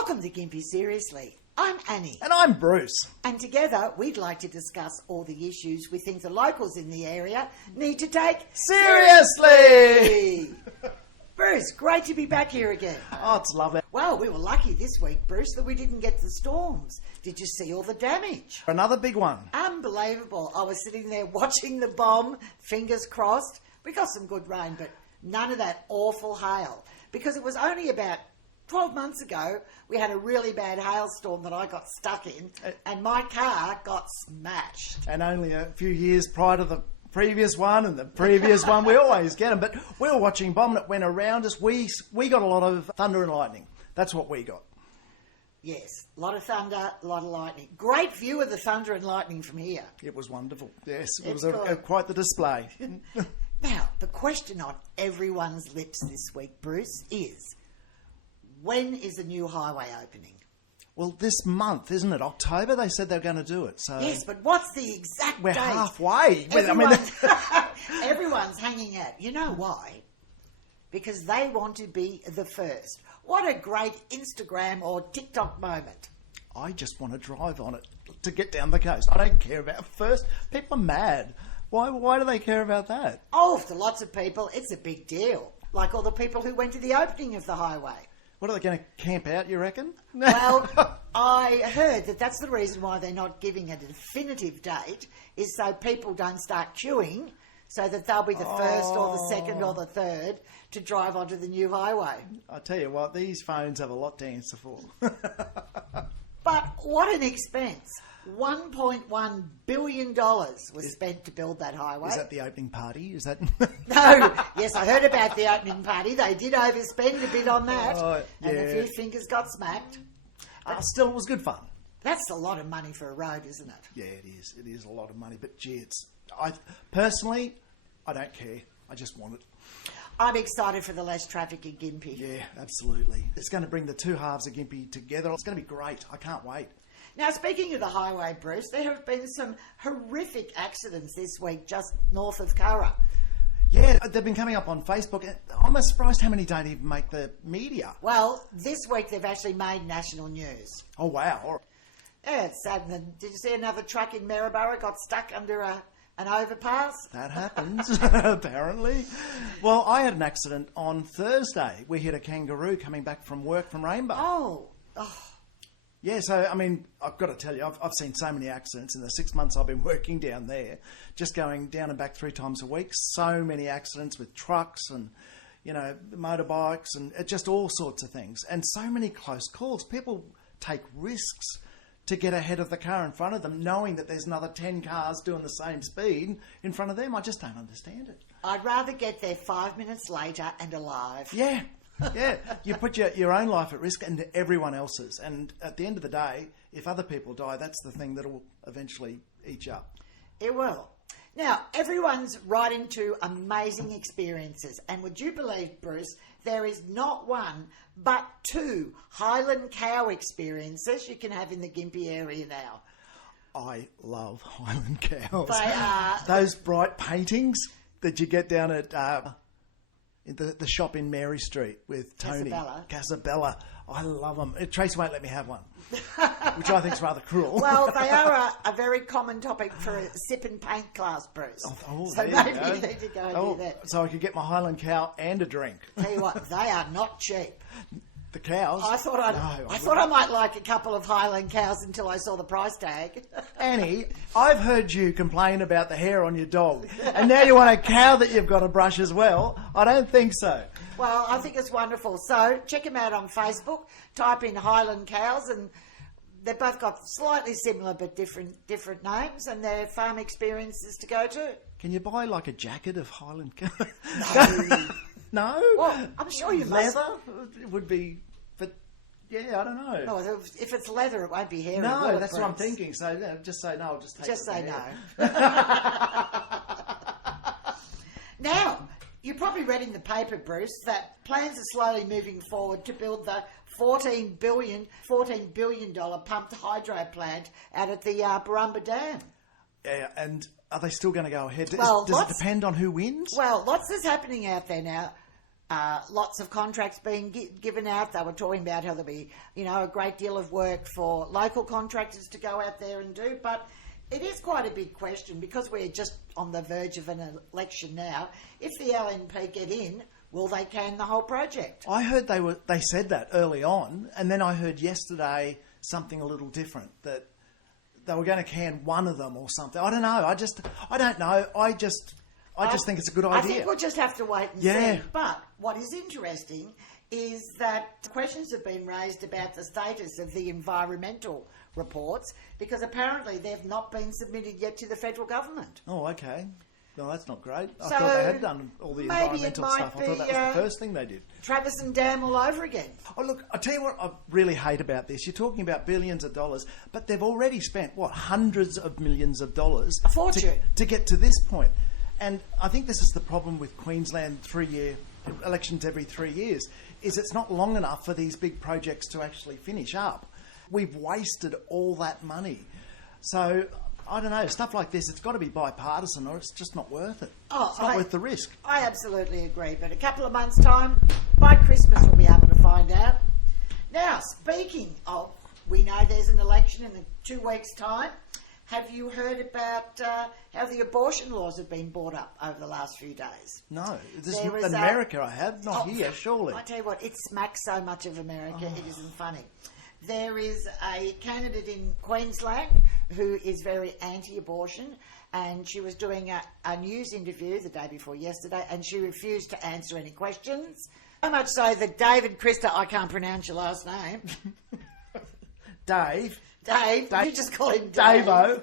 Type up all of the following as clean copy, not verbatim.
Welcome to Gympie Seriously. I'm Annie. And I'm Bruce. And together we'd like to discuss all the issues we think the locals in the area need to take seriously. Bruce, great to be back here again. Oh, it's lovely. Well, we were lucky this week, Bruce, that we didn't get the storms. Did you see all the damage? Another big one. Unbelievable. I was sitting there watching the bomb, fingers crossed. We got some good rain, but none of that awful hail. Because it was only about 12 months ago, we had a really bad hailstorm that I got stuck in, and my car got smashed. And only a few years prior to the previous one and the previous one, we always get them. But we were watching bomb and it went around us. We got a lot of thunder and lightning. That's what we got. Yes, a lot of thunder, a lot of lightning. Great view of the thunder and lightning from here. It was wonderful. Yes, it It's was good. quite the display. Now, the question on everyone's lips this week, Bruce, is when is the new highway opening? Well, this month, isn't it? October, they said they were going to do it. So Yes, but what's the exact we're date? halfway. Everyone's hanging out. You know why? Because they want to be the first. What a great Instagram or TikTok moment. I just want to drive on it to get down the coast. I don't care about first. People are mad. Why do they care about that? Oh, for lots of people, it's a big deal. Like all the people who went to the opening of the highway. What, are they going to camp out, you reckon? Well, I heard that that's the reason why they're not giving a definitive date, is so people don't start queuing, so that they'll be the first or the second or the third to drive onto the new highway. I tell you what, these phones have a lot to answer for. But what an expense. $1.1 billion was spent to build that highway. Is that the opening party? Is that? No. Yes, I heard about the opening party. They did overspend a bit on that. Oh, And yeah. a few fingers got smacked. Still, it was good fun. That's a lot of money for a road, isn't it? Yeah, it is. It is a lot of money. But gee, personally, I don't care. I just want it. I'm excited for the less traffic in Gympie. Yeah, absolutely. It's going to bring the two halves of Gympie together. It's going to be great. I can't wait. Now, speaking of the highway, Bruce, there have been some horrific accidents this week just north of Curra. Yeah, they've been coming up on Facebook. I'm surprised how many don't even make the media. Well, this week they've actually made national news. Oh, wow. Yeah, it's sad. And did you see another truck in Maryborough got stuck under an overpass? That happens, apparently. Well, I had an accident on Thursday. We hit a kangaroo coming back from work from Rainbow. Oh. Yeah, so, I mean, I've got to tell you, I've seen so many accidents in the 6 months I've been working down there, just going down and back 3 times a week. So many accidents with trucks and, motorbikes and just all sorts of things. And so many close calls. People take risks to get ahead of the car in front of them, knowing that there's another 10 cars doing the same speed in front of them. I just don't understand it. I'd rather get there 5 minutes later and alive. Yeah. Yeah, you put your own life at risk and everyone else's. And at the end of the day, if other people die, that's the thing that will eventually eat you up. It will. Now, everyone's right into amazing experiences. And would you believe, Bruce, there is not one, but 2 Highland cow experiences you can have in the Gympie area now. I love Highland cows. They are... Those bright paintings that you get down at... the shop in Mary Street with Tony. Casabella. I love them. Tracy won't let me have one, which I think is rather cruel. Well, they are a very common topic for a sip and paint class, Bruce. there So you maybe go. you need to go and do that. So I could get my Highland cow and a drink. Tell you what, they are not cheap. The cows? I thought I might like a couple of Highland cows until I saw the price tag. Annie, I've heard you complain about the hair on your dog, and now you want a cow that you've got to brush as well? I don't think so. Well, I think it's wonderful. So check them out on Facebook. Type in Highland cows, and they've both got slightly similar but different names, and they're farm experiences to go to. Can you buy like a jacket of Highland cow? No. No? Well, I'm sure you must. Leather? It would be, but yeah, I don't know. No, if it's leather, it won't be hairy. No, that's what I'm thinking. So just say no. I'll just take Just it say there. no. Now, you probably read in the paper, Bruce, that plans are slowly moving forward to build the $14 billion pumped hydro plant out at the Barumba Dam. Yeah, and are they still going to go ahead? Well, does it depend on who wins? Well, lots is happening out there now. lots of contracts being given out. They were talking about how there'll be, a great deal of work for local contractors to go out there and do. But it is quite a big question because we're just on the verge of an election now. If the LNP get in, will they can the whole project? I heard they said that early on, and then I heard yesterday something a little different, that they were going to can one of them or something. I don't know. I don't know. I just think it's a good idea. I think we'll just have to wait and see. But what is interesting is that questions have been raised about the status of the environmental reports because apparently they've not been submitted yet to the federal government. Oh, okay. Well, that's not great. I thought they had done all the environmental stuff. I thought that was the first thing they did. Traverson Dam all over again. Oh, look, I tell you what I really hate about this. You're talking about billions of dollars, but they've already spent, hundreds of millions of dollars. A fortune. To get to this point. And I think this is the problem with Queensland 3-year elections every 3 years, is it's not long enough for these big projects to actually finish up. We've wasted all that money. So, I don't know, stuff like this, it's got to be bipartisan or it's just not worth it. It's not worth the risk. I absolutely agree, but a couple of months' time, by Christmas we'll be able to find out. Now, speaking of, we know there's an election in 2 weeks' time. Have you heard about how the abortion laws have been brought up over the last few days? No. In America I have, not here, surely. I tell you what, it smacks so much of America, it isn't funny. There is a candidate in Queensland who is very anti-abortion, and she was doing a news interview the day before yesterday, and she refused to answer any questions. So much so that David Christa, I can't pronounce your last name. Dave, you just call him Dave. Dave-o.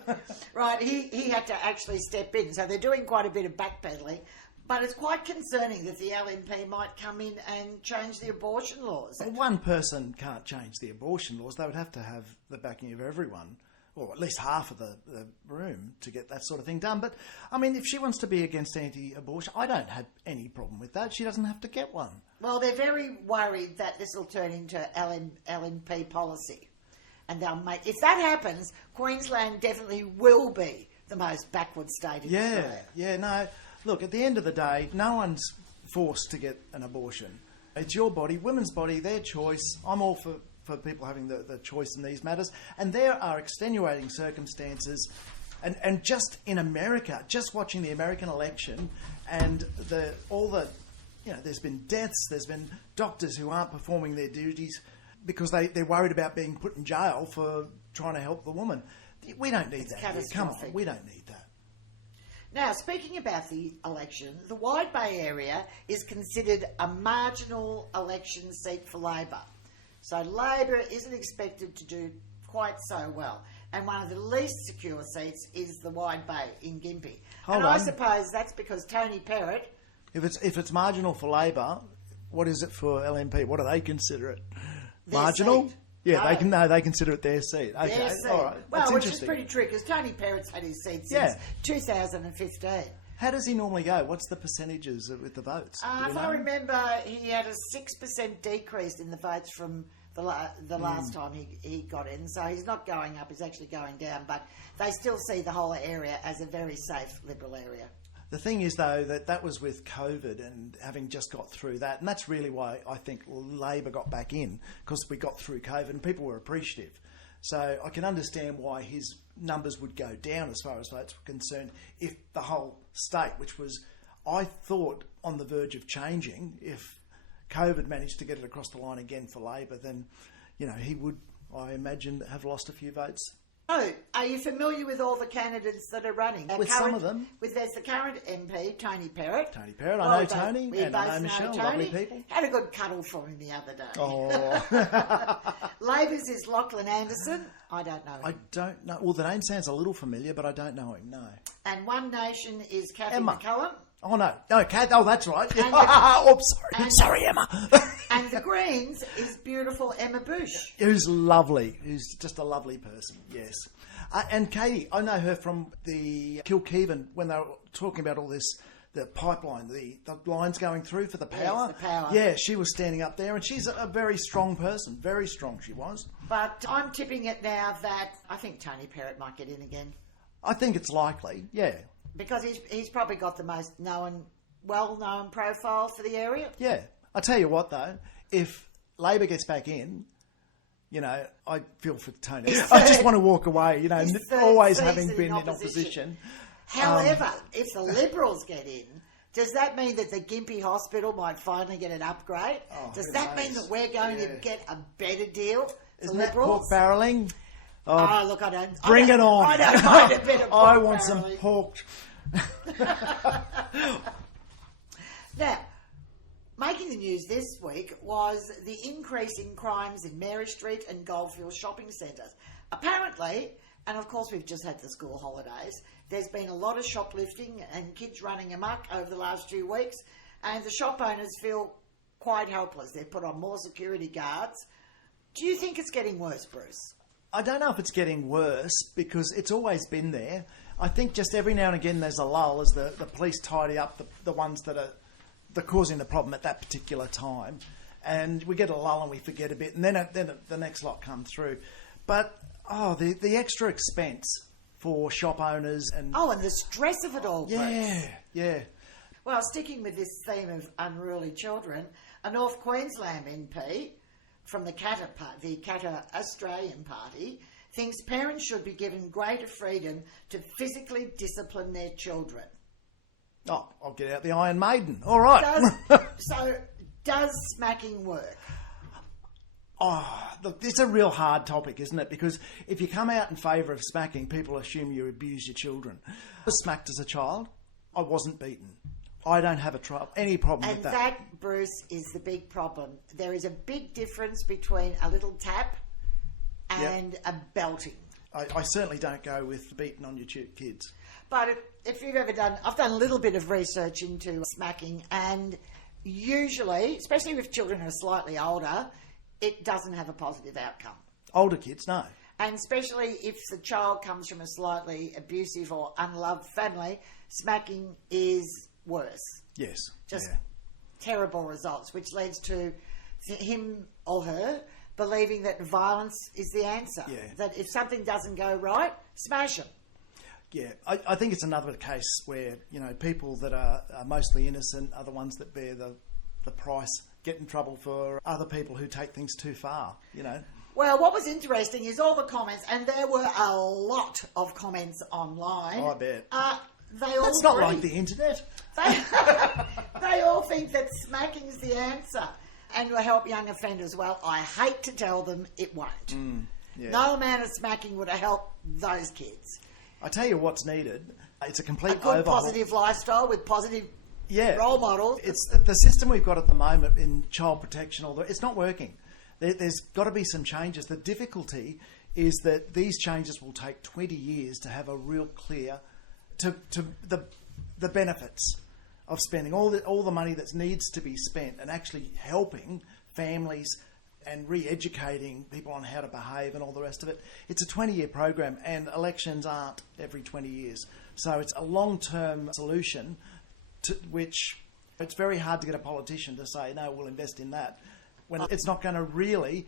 Right, he had to actually step in, so they're doing quite a bit of backpedaling. But it's quite concerning that the LNP might come in and change the abortion laws. Well, one person can't change the abortion laws. They would have to have the backing of everyone, or at least half of the room, to get that sort of thing done. But, I mean, if she wants to be against anti-abortion, I don't have any problem with that. She doesn't have to get one. Well, they're very worried that this will turn into LNP policy. And they'll make... If that happens, Queensland definitely will be the most backward state in Australia. Yeah, no... Look, at the end of the day, no one's forced to get an abortion. It's your body, women's body, their choice. I'm all for people having the choice in these matters. And there are extenuating circumstances. And just in America, just watching the American election and there's been deaths, there's been doctors who aren't performing their duties because they're worried about being put in jail for trying to help the woman. We don't need that. Come on, we don't need that. Now, speaking about the election, the Wide Bay area is considered a marginal election seat for Labor. So Labor isn't expected to do quite so well. And one of the least secure seats is the Wide Bay in Gympie. I suppose that's because Tony Perrott... If it's marginal for Labor, what is it for LNP? What do they consider it? Marginal? Seat. Yeah, they consider it their seat. Okay, their seat. All right. Well, which is pretty true because Tony Perrott's had his seat since 2015. How does he normally go? What's the percentages with the votes? If I remember, he had a 6% decrease in the votes from the last time he got in. So he's not going up, he's actually going down. But they still see the whole area as a very safe Liberal area. The thing is, though, that was with COVID and having just got through that. And that's really why I think Labor got back in, because we got through COVID and people were appreciative. So I can understand why his numbers would go down as far as votes were concerned if the whole state, which was, I thought, on the verge of changing, if COVID managed to get it across the line again for Labor, then, he would, I imagine, have lost a few votes. Oh, are you familiar with all the candidates that are running? With some of them. There's the current MP, Tony Perrott. I know Tony, and I know Michelle, lovely people. Had a good cuddle for him the other day. Oh. Labor's is Lachlan Anderson. I don't know him. I don't know. Well, the name sounds a little familiar, but I don't know him, no. And One Nation is Kathy Emma McCullum. Oh, no. No, Kath. Oh, that's right. Sorry, Emma. And the Greens is beautiful Emma Bush. Who's lovely. Who's just a lovely person, yes. And Katie, I know her from the Kilkeven when they were talking about all this, the pipeline, the lines going through for the power. Yes, the power. Yeah, she was standing up there and she's a very strong person. Very strong she was. But I'm tipping it now that I think Tony Perrott might get in again. I think it's likely, yeah. Because he's probably got the most well-known profile for the area. Yeah, I tell you what, though, if Labor gets back in, you know, I feel for Tony. I just want to walk away, you know, always having been in opposition. However, if the Liberals get in, does that mean that the Gympie Hospital might finally get an upgrade? Does that mean that we're going to get a better deal? Isn't that pork barrelling? Oh, look, I don't... Bring it on. I don't mind a bit of pork I want some barrelling. pork. Now, making the news this week was the increase in crimes in Mary Street and Goldfields shopping centres. Apparently, and of course we've just had the school holidays, there's been a lot of shoplifting and kids running amok over the last few weeks, and the shop owners feel quite helpless. They've put on more security guards. Do you think it's getting worse, Bruce? I don't know if it's getting worse because it's always been there. I think just every now and again there's a lull as the police tidy up the ones that are causing the problem at that particular time. And we get a lull and we forget a bit, and then the next lot come through. But, the extra expense for shop owners and... and the stress of it all, Bruce. Yeah. Well, sticking with this theme of unruly children, a North Queensland MP from the Qatar Australian Party thinks parents should be given greater freedom to physically discipline their children. Oh, I'll get out the Iron Maiden. All right. Does smacking work? Look, it's a real hard topic, isn't it? Because if you come out in favour of smacking, people assume you abuse your children. I was smacked as a child. I wasn't beaten. I don't have any problem with that. And that, Bruce, is the big problem. There is a big difference between a little tap and a belting. I certainly don't go with beating on your kids. But if you've ever I've done a little bit of research into smacking, and usually, especially with children who are slightly older, it doesn't have a positive outcome. Older kids, no. And especially if the child comes from a slightly abusive or unloved family, smacking is worse. Yes. Just terrible results, which leads to him or her believing that violence is the answer. Yeah. That if something doesn't go right, smash them. Yeah, I think it's another case where, you know, people that are mostly innocent are the ones that bear the price, get in trouble for other people who take things too far, you know. Well, what was interesting is all the comments, and there were a lot of comments online. I bet. They all That's not agree. like the internet. They all think that smacking's the answer and will help young offenders. Well, I hate to tell them it won't. No amount of smacking would have helped those kids. I tell you what's needed. It's a complete A good overhaul. positive lifestyle with positive role models. It's the system we've got at the moment in child protection. Although it's not working, there's got to be some changes. The difficulty is that these changes will take 20 years to have a real clear to the benefits of spending all the money that needs to be spent and actually helping families and re-educating people on how to behave and all the rest of it. It's a 20-year program, and elections aren't every 20 years. So it's a long-term solution to which it's very hard to get a politician to say, no, we'll invest in that, when it's not going to really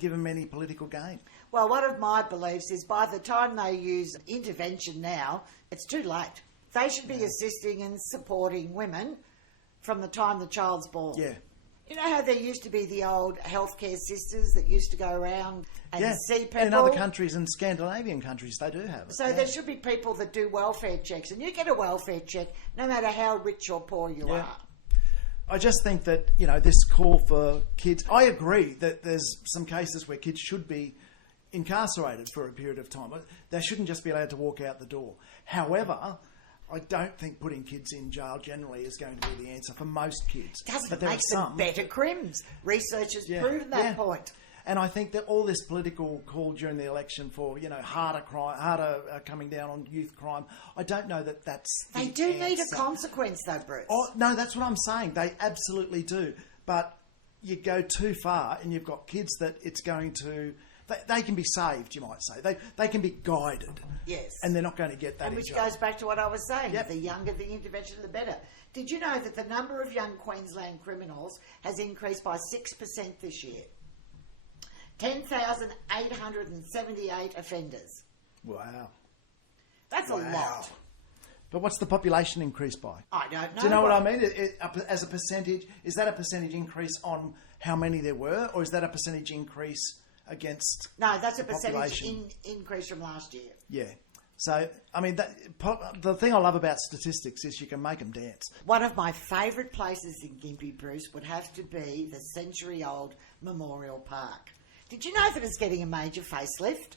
give them any political gain. Well, one of my beliefs is by the time they use intervention now, it's too late. They should be assisting and supporting women from the time the child's born. Yeah. You know how there used to be the old healthcare sisters that used to go around and see people? In other countries, in Scandinavian countries, they do have it. So there should be people that do welfare checks, and you get a welfare check no matter how rich or poor you are. I just think that, you know, this call for kids... I agree that there's some cases where kids should be incarcerated for a period of time. They shouldn't just be allowed to walk out the door. However, I don't think putting kids in jail generally is going to be the answer for most kids. Doesn't make them better crims. Research has proven that point. And I think that all this political call during the election for, you know, harder coming down on youth crime, I don't know that that's They the do answer. need a consequence, though, Bruce. Oh, no, that's what I'm saying. They absolutely do. But you go too far and you've got kids that it's going to... They can be saved, you might say. They can be guided. Yes. And they're not going to get that And in which jail. goes back to what I was saying. The younger the intervention, the better. Did you know that the number of young Queensland criminals has increased by 6% this year? 10,878 offenders. Wow. That's a lot. But what's the population increase by? I don't know. Do you know what I mean? As a percentage, is that a percentage increase on how many there were, or is that a percentage increase against? No, that's a the percentage population? increase from last year. Yeah. So, I mean, the thing I love about statistics is you can make them dance. One of my favourite places in Gympie, Bruce, would have to be the century-old Memorial Park. Did you know that it's getting a major facelift?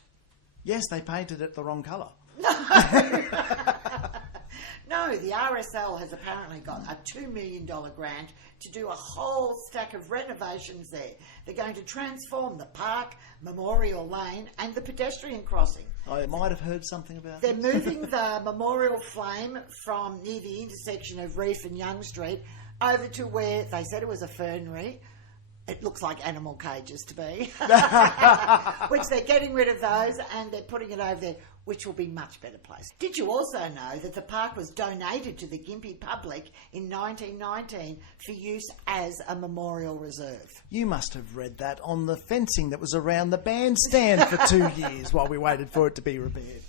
Yes, they painted it the wrong colour. No, the RSL has apparently got a $2 million grant to do a whole stack of renovations there. They're going to transform the park, Memorial Lane and the pedestrian crossing. I might have heard something about They're it. moving the Memorial Flame from near the intersection of Reef and Young Street over to where they said it was a fernery. It looks like animal cages to me. Which they're getting rid of those and they're putting it over there, which will be much better place. Did you also know that the park was donated to the Gympie public in 1919 for use as a memorial reserve? You must have read that on the fencing that was around the bandstand for 2 years while we waited for it to be repaired.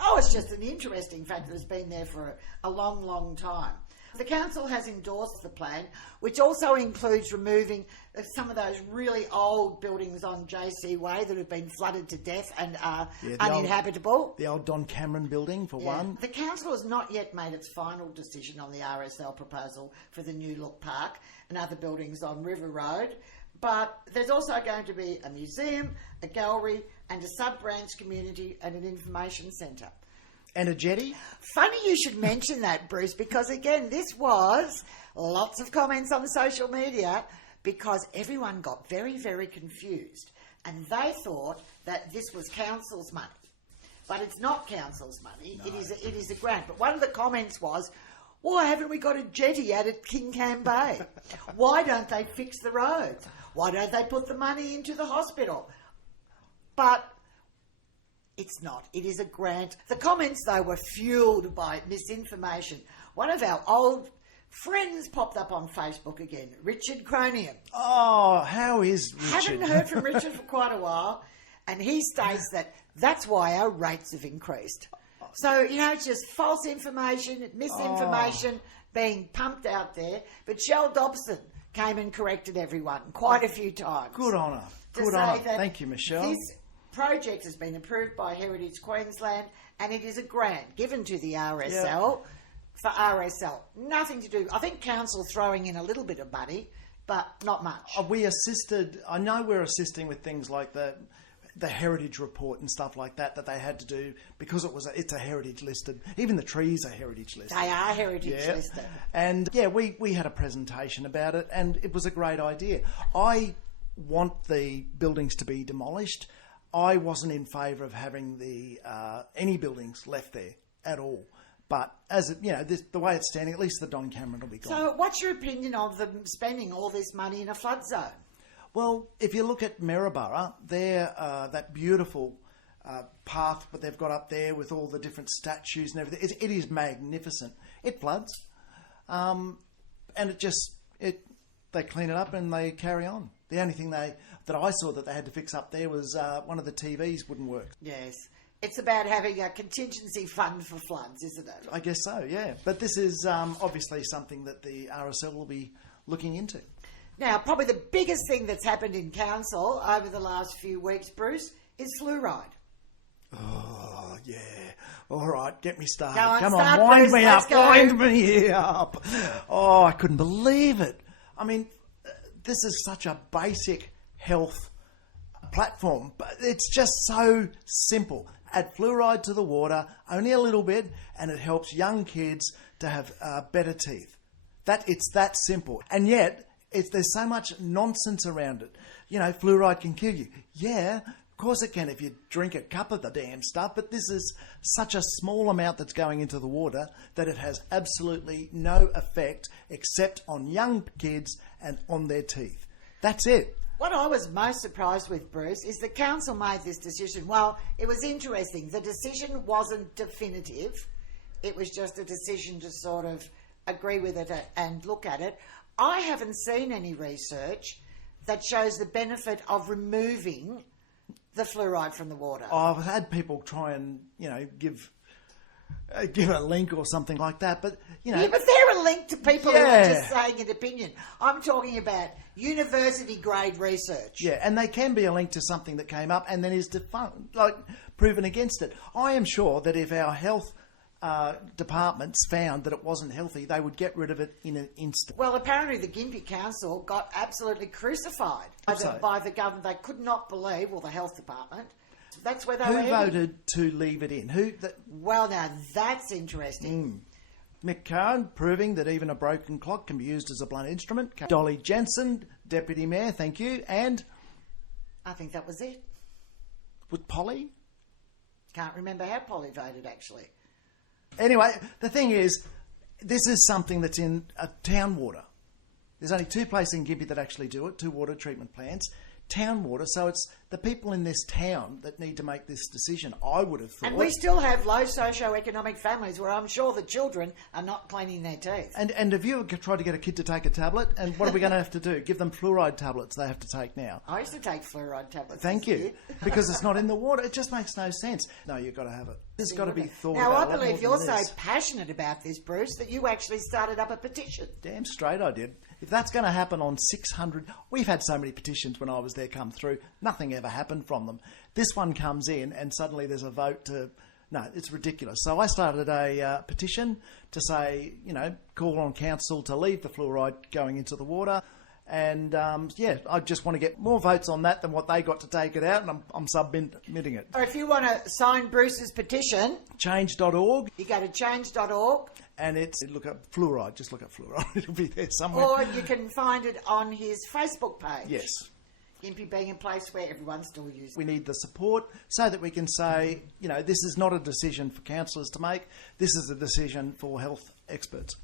Oh, it's just an interesting fact that it's been there for a long, long time. The council has endorsed the plan, which also includes removing some of those really old buildings on JC Way that have been flooded to death and are uninhabitable. The old Don Cameron building, for one. The council has not yet made its final decision on the RSL proposal for the New Look Park and other buildings on River Road. But there's also going to be a museum, a gallery, and a sub-branch community and an information centre. And a jetty? Funny you should mention that, Bruce, because again, this was lots of comments on social media because everyone got very, very confused and they thought that this was council's money. But it's not council's money, no. It is a grant. But one of the comments was, why haven't we got a jetty out at King Cam Bay? Why don't they fix the roads? Why don't they put the money into the hospital? But it's not. It is a grant. The comments, though, were fueled by misinformation. One of our old friends popped up on Facebook again, Richard Cronium. Oh, how is Richard? Haven't heard from Richard for quite a while, and he states that that's why our rates have increased. So, it's just false information, misinformation being pumped out there. But Shell Dobson came and corrected everyone quite a few times. Good on her. Good on her. Thank you, Michelle. This project has been approved by Heritage Queensland and it is a grant given to the RSL for RSL. Nothing to do. I think council throwing in a little bit of money, but not much. We assisted. I know we're assisting with things like the heritage report and stuff like that they had to do because it's a heritage listed. Even the trees are heritage listed. They are heritage listed. And we had a presentation about it and it was a great idea. I want the buildings to be demolished. I wasn't in favour of having any buildings left there at all. But the way it's standing, at least the Don Cameron will be gone. So what's your opinion of them spending all this money in a flood zone? Well, if you look at Maryborough, that beautiful path that they've got up there with all the different statues and everything, it is magnificent. It floods. And they clean it up and they carry on. The only thing that I saw that they had to fix up there was one of the TVs wouldn't work. Yes. It's about having a contingency fund for floods, isn't it? I guess so, yeah. But this is obviously something that the RSL will be looking into. Now, probably the biggest thing that's happened in council over the last few weeks, Bruce, is fluoride. Oh, yeah. All right, get me started. Come on, wind Bruce, me let's up, go. wind me up. Oh, I couldn't believe it. I mean, this is such a basic health platform, but it's just so simple. Add fluoride to the water, only a little bit, and it helps young kids to have better teeth. It's that simple. And yet, there's so much nonsense around it. Fluoride can kill you. Yeah, of course it can if you drink a cup of the damn stuff, but this is such a small amount that's going into the water that it has absolutely no effect except on young kids and on their teeth. That's it. What I was most surprised with, Bruce, is the council made this decision. Well, it was interesting. The decision wasn't definitive. It was just a decision to sort of agree with it and look at it. I haven't seen any research that shows the benefit of removing the fluoride from the water. I've had people try and, give give a link or something like that. But, you know... Yeah, but they're a link to people who are Yeah. just saying an opinion. I'm talking about university-grade research. Yeah, and they can be a link to something that came up and then is proven against it. I am sure that if our health departments found that it wasn't healthy, they would get rid of it in an instant. Well, apparently the Gympie Council got absolutely crucified by the government. They could not believe, or the health department. That's where they were Who heading. voted to leave it in? Well, now that's interesting. Mick Carn, proving that even a broken clock can be used as a blunt instrument. Dolly Jensen, Deputy Mayor, thank you. And I think that was it. with Polly? Can't remember how Polly voted, actually. Anyway, the thing is, this is something that's in a town water. There's only 2 places in Gympie that actually do it, 2 water treatment plants. Town water, so it's the people in this town that need to make this decision, I would have thought. And we still have low socio-economic families where I'm sure the children are not cleaning their teeth. And have you ever tried to get a kid to take a tablet? And what are we going to have to do? Give them fluoride tablets they have to take now. I used to take fluoride tablets. Thank you. Because it's not in the water. It just makes no sense. No, you've got to have it. There's got to be thought Now, about I it. believe you're so passionate about this, Bruce, that you actually started up a petition. Damn straight I did. If that's going to happen on 600... We've had so many petitions when I was there come through. Nothing ever happened from them. This one comes in and suddenly there's a vote to... No, it's ridiculous. So I started a petition to say, call on council to leave the fluoride going into the water. And, I just want to get more votes on that than what they got to take it out, and I'm submitting it. Or if you want to sign Bruce's petition... Change.org. You go to change.org. And look up fluoride. Just look up fluoride. It'll be there somewhere. Or you can find it on his Facebook page. Yes. Gympie being a place where everyone still uses it. We need the support so that we can say, this is not a decision for councillors to make. This is a decision for health experts.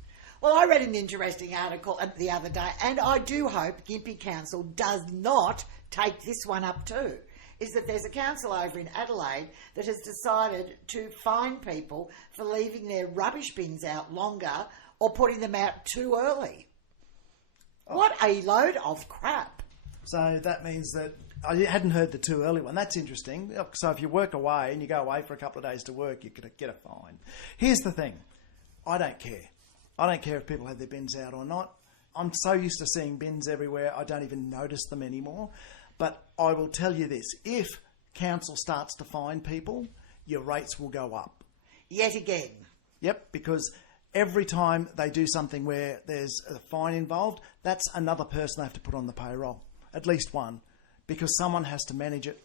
Well, I read an interesting article the other day, and I do hope Gympie Council does not take this one up too, is that there's a council over in Adelaide that has decided to fine people for leaving their rubbish bins out longer or putting them out too early. What a load of crap. So that means that I hadn't heard the too early one. That's interesting. So if you work away and you go away for a couple of days to work, you could get a fine. Here's the thing. I don't care. I don't care if people have their bins out or not. I'm so used to seeing bins everywhere, I don't even notice them anymore. But I will tell you this, if council starts to fine people, your rates will go up. Yet again. Yep, because every time they do something where there's a fine involved, that's another person they have to put on the payroll. At least one. Because someone has to manage it.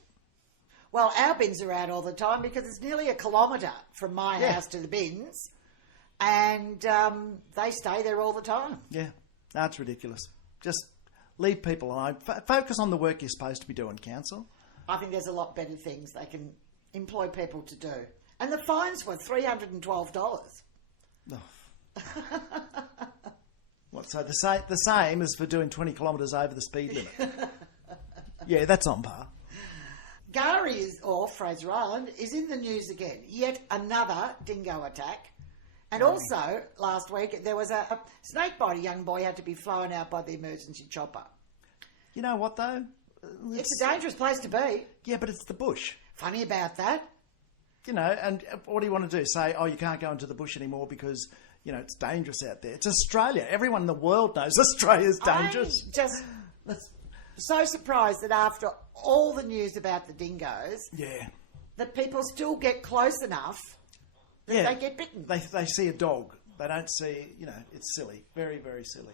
Well, our bins are out all the time because it's nearly a kilometre from my house to the bins. And they stay there all the time. Yeah, that's ridiculous. Just leave people alone. Focus on the work you're supposed to be doing, council. I think there's a lot better things they can employ people to do. And the fines were $312. Oh. What? So the same as for doing 20 kilometres over the speed limit. Yeah, that's on par. Fraser Island, is in the news again. Yet another dingo attack. And also, last week, there was a snake bite. A young boy had to be flown out by the emergency chopper. You know what, though? It's a dangerous place to be. Yeah, but it's the bush. Funny about that. And what do you want to do? Say, you can't go into the bush anymore because, it's dangerous out there. It's Australia. Everyone in the world knows Australia's dangerous. I'm just so surprised that after all the news about the dingoes, that people still get close enough that they get bitten. They see a dog. They don't see, it's silly. Very, very silly.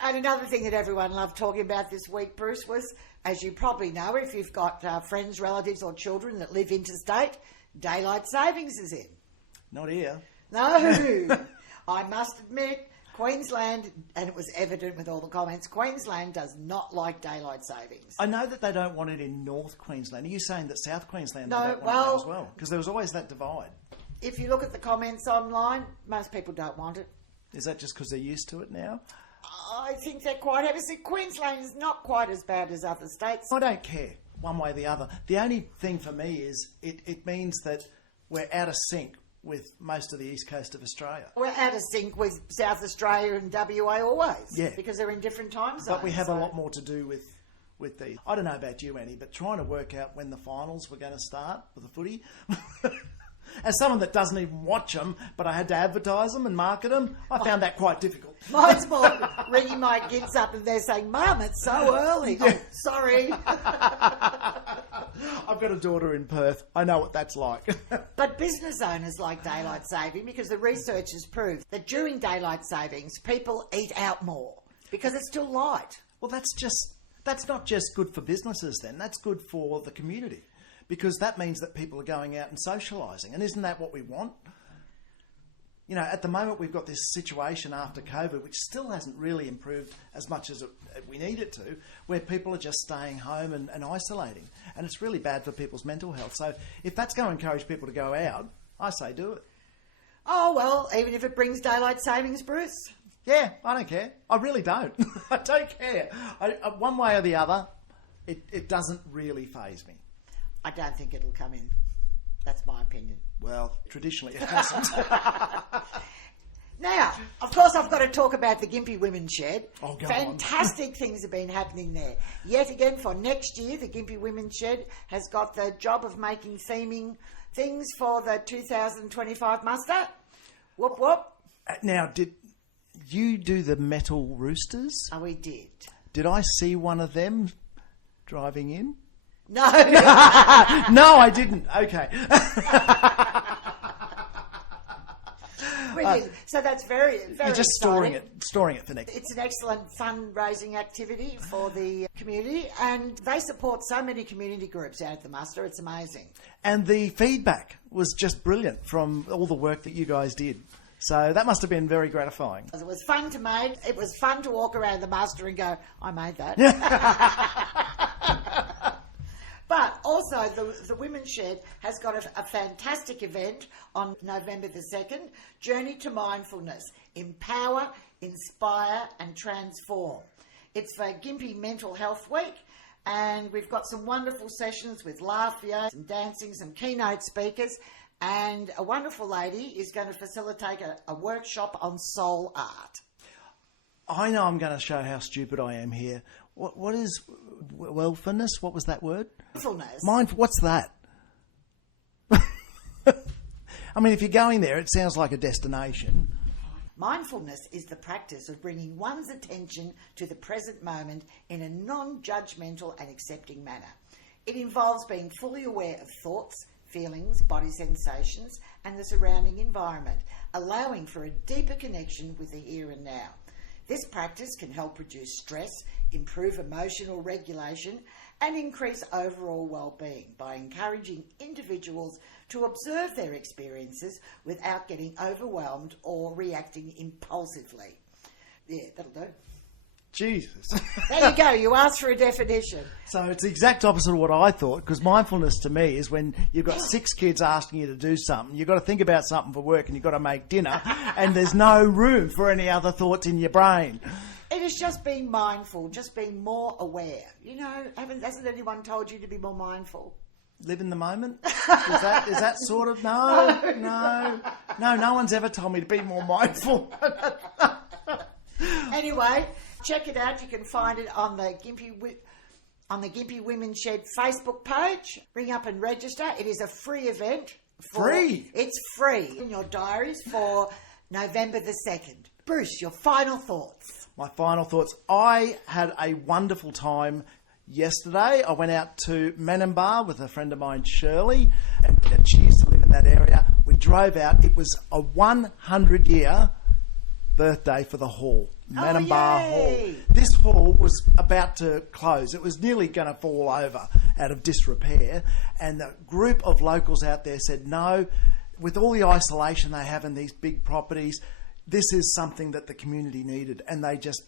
And another thing that everyone loved talking about this week, Bruce, was, as you probably know, if you've got friends, relatives or children that live interstate, daylight savings is in. Not here. No. I must admit, Queensland, and it was evident with all the comments, Queensland does not like daylight savings. I know that they don't want it in North Queensland. Are you saying that South Queensland no, don't want it as well? Because there was always that divide. If you look at the comments online, most people don't want it. Is that just because they're used to it now? I think they're quite happy. See, Queensland is not quite as bad as other states. I don't care, one way or the other. The only thing for me is it means that we're out of sync with most of the east coast of Australia. We're out of sync with South Australia and WA always. Yeah. Because they're in different time zones. But we have a lot more to do with these. I don't know about you, Annie, but trying to work out when the finals were going to start for the footy. As someone that doesn't even watch them, but I had to advertise them and market them, I found that quite difficult. Mine's more ringing my kids up and they're saying, Mum, it's so early. Oh, sorry. I've got a daughter in Perth. I know what that's like. But business owners like daylight saving because the research has proved that during daylight savings, people eat out more because it's still light. Well, that's not just good for businesses then. That's good for the community because that means that people are going out and socialising. And isn't that what we want? You know, at the moment we've got this situation after COVID, which still hasn't really improved as much as we need it to, where people are just staying home and isolating. And it's really bad for people's mental health. So if that's going to encourage people to go out, I say do it. Oh, well, even if it brings daylight savings, Bruce. Yeah, I don't care. I really don't. I don't care. One way or the other, it doesn't really faze me. I don't think it'll come in. That's my opinion. Well, traditionally it hasn't. Now, of course, I've got to talk about the Gympie Women's Shed. Oh, go Fantastic things have been happening there. Yet again, for next year, the Gympie Women's Shed has got the job of making theming things for the 2025 muster. Whoop, whoop. Now, did you do the metal roosters? Oh, we did. Did I see one of them driving in? No. No, I didn't. Okay. We did. So that's very, very You're just exciting. storing it for next. It's an excellent fundraising activity for the community, and they support so many community groups out at the muster. It's amazing. And the feedback was just brilliant from all the work that you guys did. So that must have been very gratifying. It was fun to make. It was fun to walk around the muster and go, I made that. But also, the Women's Shed has got a fantastic event on November the 2nd, Journey to Mindfulness, Empower, Inspire and Transform. It's for Gympie Mental Health Week, and we've got some wonderful sessions with laughter, some dancing, some keynote speakers, and a wonderful lady is going to facilitate a workshop on soul art. I know I'm going to show how stupid I am here. What is wellfulness? What was that word? Mindfulness. What's that? I mean, if you're going there, it sounds like a destination. Mindfulness is the practice of bringing one's attention to the present moment in a non-judgmental and accepting manner. It involves being fully aware of thoughts, feelings, body sensations, and the surrounding environment, allowing for a deeper connection with the here and now. This practice can help reduce stress, improve emotional regulation, and increase overall well-being by encouraging individuals to observe their experiences without getting overwhelmed or reacting impulsively. Yeah, that'll do. Jesus. There you go. You asked for a definition. So it's the exact opposite of what I thought, because mindfulness to me is when you've got 6 kids asking you to do something, you've got to think about something for work and you've got to make dinner, and there's no room for any other thoughts in your brain. It is just being mindful, just being more aware. You know, hasn't anyone told you to be more mindful? Live in the moment? Is that sort of... No one's ever told me to be more mindful. Anyway, check it out. You can find it on the Gympie Women's Shed Facebook page. Ring up and register. It is a free event. Free? It's free in your diaries for November the 2nd. Bruce, your final thoughts. My final thoughts. I had a wonderful time yesterday. I went out to Manenbar with a friend of mine, Shirley, and she used to live in that area. We drove out. It was a 100-year birthday for the hall, Manenbar Hall. This hall was about to close. It was nearly going to fall over out of disrepair, and the group of locals out there said no. With all the isolation they have in these big properties, this is something that the community needed, and they just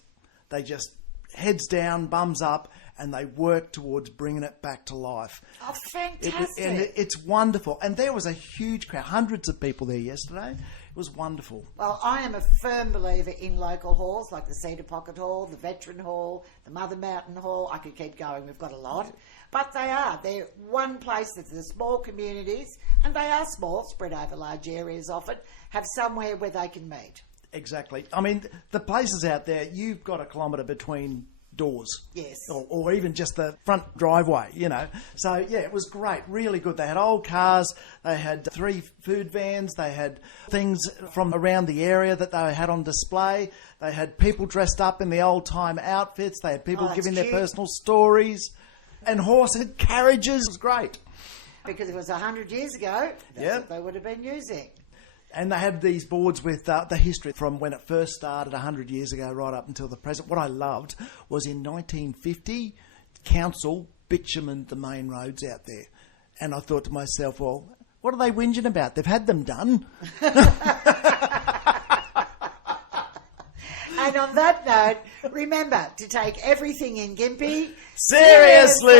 heads down, bums up, and they work towards bringing it back to life. Oh, fantastic. It's wonderful. And there was a huge crowd, hundreds of people there yesterday. It was wonderful. Well, I am a firm believer in local halls like the Cedar Pocket Hall, the Veteran Hall, the Mother Mountain Hall. I could keep going. We've got a lot. But they're one place that the small communities, and they are small, spread over large areas often, have somewhere where they can meet. Exactly. I mean, the places out there, you've got a kilometre between doors. Yes. Or even just the front driveway, you know. So, yeah, it was great, really good. They had old cars, they had 3 food vans, they had things from around the area that they had on display. They had people dressed up in the old-time outfits. They had people that's giving cute. their personal stories. And horse and carriages. It was great. Because it was 100 years ago, that's Yep. what they would have been using. And they had these boards with the history from when it first started 100 years ago right up until the present. What I loved was in 1950, council bitumened the main roads out there. And I thought to myself, well, what are they whinging about? They've had them done. And on that note, remember to take everything in Gympie Seriously!